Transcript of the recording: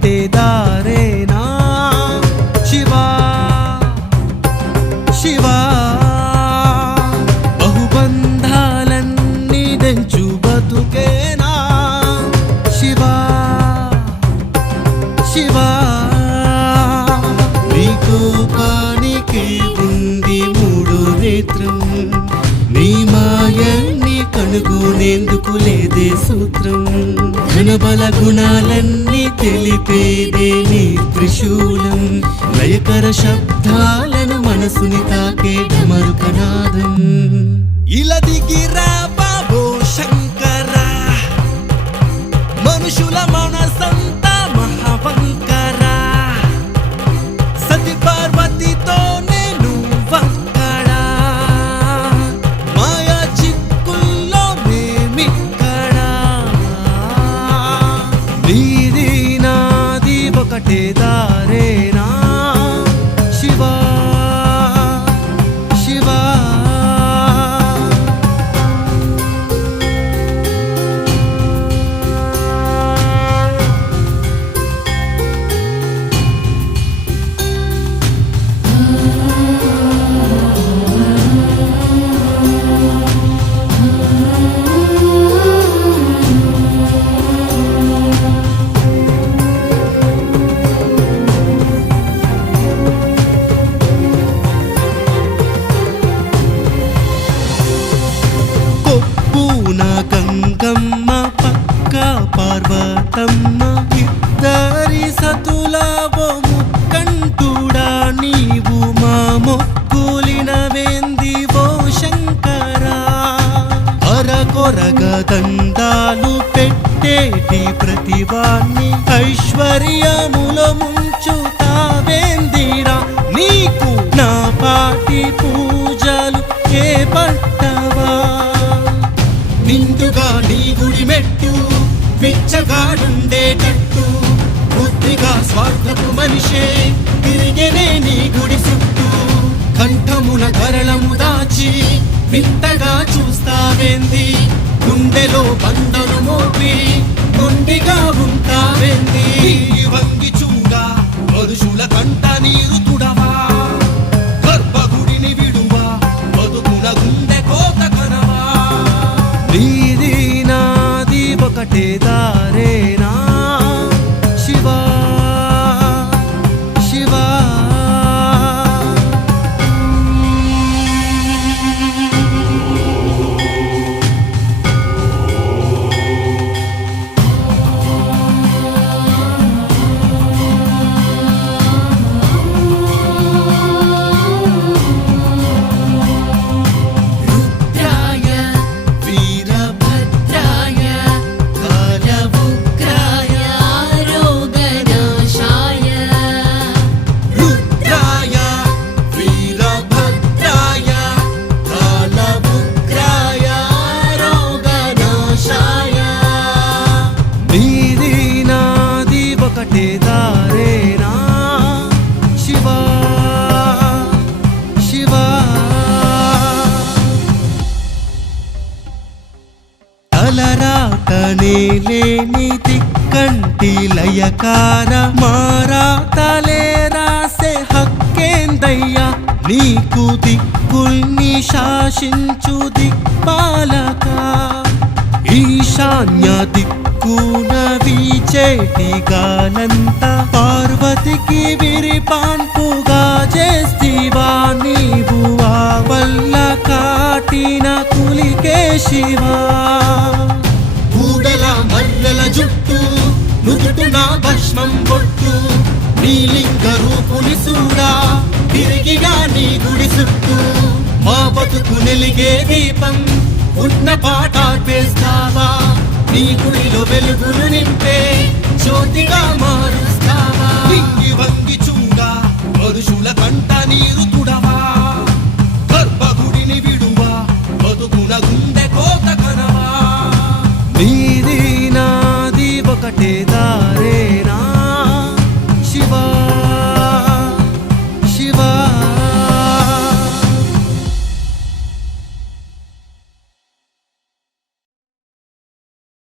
ఒకటే దారేనా శివా శివా బహుబంధాలన్నీ దెంచు బతుకేనా శివా శివా నీ కోపానికి ఉంది మూడు నేత్రం నీ మాయన్ని కనుగొనేందుకు లేదే సూత్రం ఘనబల గుణాలన్నీ తెలిపేదే నీ త్రిశూలం లయకర శబ్దాలను మనసుని తాకే డమరుకనాదం ఇలా దిగిరా బాబో శంకర మనుషుల మనసంతా మహావంకర సతి పార్వతితో నేను వంకడ మాయా చిక్కుల్లో మేమిక్కడ నీది నాది ఒకటే దారేనా శివా శివా గంగమ్మ పక్క పార్వతమ్మ ఇద్దరి సతులవో ముక్కంటుడా నీవు మా మొక్కులినవేందివో శంకరా అరకొరగా దండాలు పెట్టేటి ప్రతివాన్ని ఐశ్వర్యముల ముంచుతావేందిరా నీకు నా పాటి పూజలు ఏ పట్టవా నిండుగా నీ గుడి మెట్టు పిచ్చగాడుండేటట్టు బుద్ధిగా స్వార్థపు మనిషే తిరిగేనే నీ గుడి చుట్టూ కంఠమున కరళము దాచి వింతగా చూస్తావేంది గుండెలో బండను మోపి మొండిగా ఉంటావేంది వంగి చూడా మనుషుల కంట నీరు తుడవా గర్భగుడిని విడువా బతుకుల గుండె కోత కనవా నీది నాది ఒకటే దారేనా శివా శివా నీది నాది ఒకటే దారేనా శివా శివా తలరాతనే లేని దిక్కంటి లయకార మారాతలే రాసే హక్కేందయ్యా నీకు దిక్కుల్ని శాసించు దిక్పాలక ఈశాన్య దిక్కున వీచేటి గాలంతా పార్వతికి విరిపాన్పుగా చేస్తివా నీవు ఆ వల్ల కాటిన కులికే శివా ఊడల మల్లెల జుట్టు నుదుటున భస్మం బొట్టు నీలింగ రూపుని చూడా తిరిగిగా నీ గుడి చుట్టూ మా బతుకు నెలిగే దీపం ఉన్న పాట వేస్తావా నీ గుడిలో వెలుగులు నింపే జ్యోతిగా మారుస్తావా వంగి వంగి చూడా మనుషుల కంట నీరు